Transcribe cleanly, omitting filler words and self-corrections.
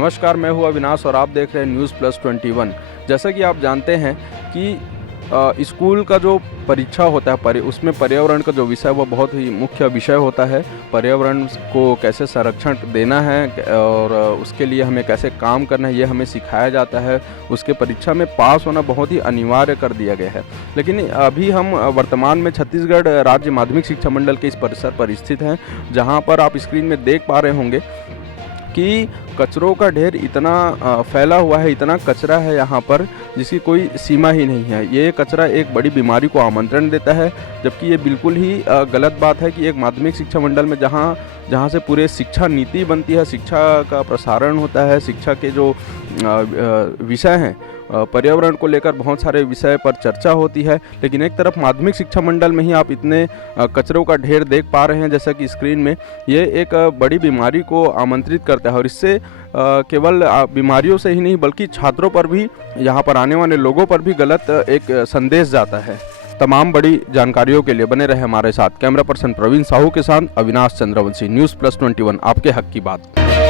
नमस्कार, मैं हूँ अविनाश और आप देख रहे हैं न्यूज़ प्लस 21। जैसा कि आप जानते हैं कि स्कूल का जो परीक्षा होता है उसमें पर्यावरण का जो विषय है वो बहुत ही मुख्य विषय होता है। पर्यावरण को कैसे संरक्षण देना है और उसके लिए हमें कैसे काम करना है ये हमें सिखाया जाता है। उसके परीक्षा में पास होना बहुत ही अनिवार्य कर दिया गया है। लेकिन अभी हम वर्तमान में छत्तीसगढ़ राज्य माध्यमिक शिक्षा मंडल के इस परिसर पर स्थित हैं, जहाँ पर आप स्क्रीन में देख पा रहे होंगे कि कचरों का ढेर इतना फैला हुआ है, इतना कचरा है यहाँ पर जिसकी कोई सीमा ही नहीं है। ये कचरा एक बड़ी बीमारी को आमंत्रण देता है, जबकि ये बिल्कुल ही गलत बात है कि एक माध्यमिक शिक्षा मंडल में जहाँ से पूरे शिक्षा नीति बनती है, शिक्षा का प्रसारण होता है, शिक्षा के जो विषय हैं, पर्यावरण को लेकर बहुत सारे विषय पर चर्चा होती है, लेकिन एक तरफ माध्यमिक शिक्षा मंडल में ही आप इतने कचरों का ढेर देख पा रहे हैं। जैसा कि स्क्रीन में ये एक बड़ी बीमारी को आमंत्रित करता है और इससे केवल बीमारियों से ही नहीं बल्कि छात्रों पर भी, यहाँ पर आने वाले लोगों पर भी गलत एक संदेश जाता है। तमाम बड़ी जानकारियों के लिए बने रहे हमारे साथ। कैमरा पर्सन प्रवीण साहू के साथ अविनाश चंद्रवंशी, न्यूज़ प्लस 21, आपके हक की बात।